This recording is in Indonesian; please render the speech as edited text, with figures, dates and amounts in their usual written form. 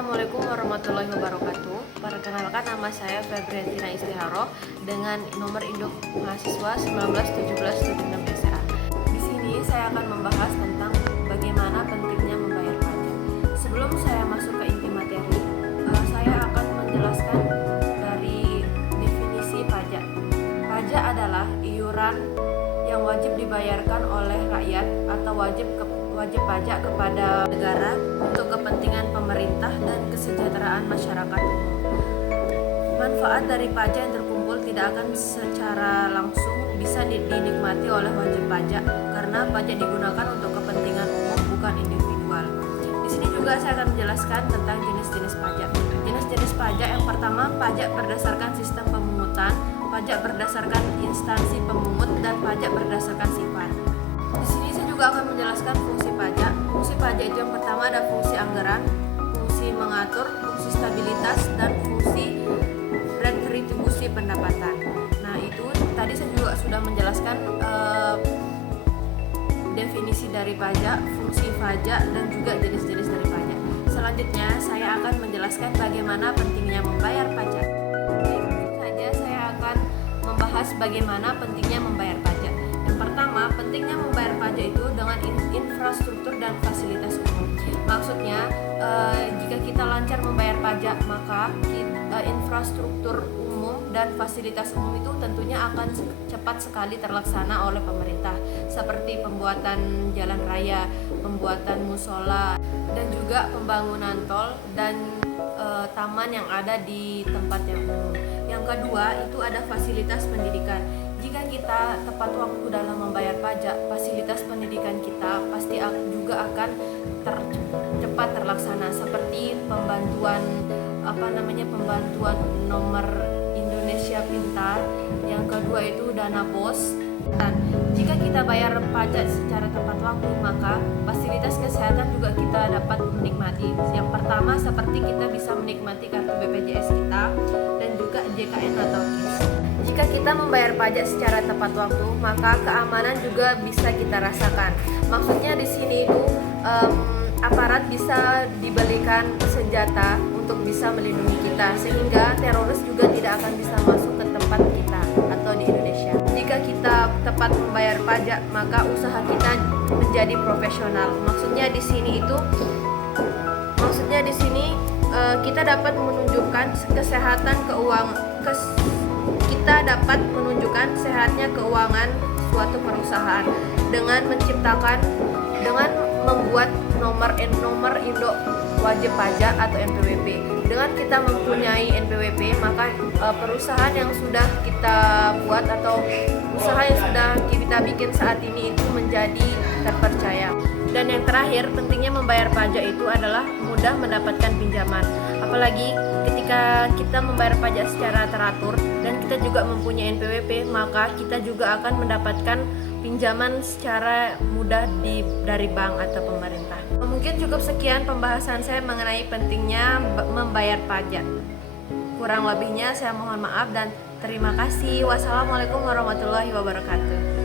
Assalamualaikum warahmatullahi wabarakatuh. Perkenalkan, nama saya Febriantina Istiharoh dengan nomor induk mahasiswa 191776 BCA. Di sini saya akan membahas tentang bagaimana pentingnya membayar pajak. Sebelum saya masuk ke inti materi, saya akan menjelaskan dari definisi pajak. Pajak adalah iuran yang wajib dibayarkan oleh rakyat atau wajib pajak kepada negara untuk kepentingan pemerintah dan kesejahteraan masyarakat umum. Manfaat dari pajak yang terkumpul tidak akan secara langsung bisa dinikmati oleh wajib pajak karena pajak digunakan untuk kepentingan umum, bukan individual. Di sini juga saya akan menjelaskan tentang jenis-jenis pajak. Jenis-jenis pajak yang pertama, pajak berdasarkan sistem pemungutan, pajak berdasarkan instansi pemungut, dan pajak berdasarkan sifat. Di sini saya juga akan menjelaskan fungsi pajak. Fungsi pajak itu yang pertama ada fungsi anggaran, fungsi mengatur, fungsi stabilitas, dan fungsi retribusi pendapatan. Nah, itu tadi saya juga sudah menjelaskan definisi dari pajak, fungsi pajak, dan juga jenis-jenis dari pajak. Selanjutnya saya akan menjelaskan bagaimana pentingnya membayar pajak. Tentu saja saya akan membahas bagaimana pentingnya membayar pajak. Yang pertama, pentingnya membayar pajak itu dengan infrastruktur dan fasilitas umum. Maksudnya, jika kita lancar membayar pajak, maka infrastruktur umum dan fasilitas umum itu tentunya akan cepat sekali terlaksana oleh pemerintah, seperti pembuatan jalan raya, pembuatan musola, dan juga pembangunan tol dan taman yang ada di tempat yang umum. Yang kedua, itu ada fasilitas pendidikan. Jika kita tepat waktu dalam membayar pajak, fasilitas pendidikan kita pasti juga akan cepat terlaksana, seperti pembantuan pembantuan nomor Indonesia Pintar. Yang kedua itu dana BOS. Dan jika kita bayar pajak secara tepat waktu, maka fasilitas kesehatan juga kita dapat menikmati. Yang pertama, seperti kita bisa menikmati kartu BPJS kita dan juga JKN atau KIS. Jika kita membayar pajak secara tepat waktu, maka keamanan juga bisa kita rasakan. Maksudnya di sini itu aparat bisa dibelikan senjata untuk bisa melindungi kita, sehingga teroris juga tidak akan bisa masuk ke tempat kita atau di Indonesia. Jika kita tepat membayar pajak, maka usaha kita menjadi profesional. Maksudnya di sini kita dapat menunjukkan kesehatan keuangan, kita dapat menunjukkan sehatnya keuangan suatu perusahaan dengan membuat nomor induk wajib pajak atau NPWP. Dengan kita mempunyai NPWP, maka perusahaan yang sudah kita buat atau usaha yang sudah kita bikin saat ini itu menjadi terpercaya. Dan yang terakhir, pentingnya membayar pajak itu adalah mudah mendapatkan pinjaman. Apalagi ketika kita membayar pajak secara teratur dan kita juga mempunyai NPWP, maka kita juga akan mendapatkan pinjaman secara mudah dari bank atau pemerintah. Mungkin cukup sekian pembahasan saya mengenai pentingnya membayar pajak. Kurang lebihnya saya mohon maaf dan terima kasih. Wassalamualaikum warahmatullahi wabarakatuh.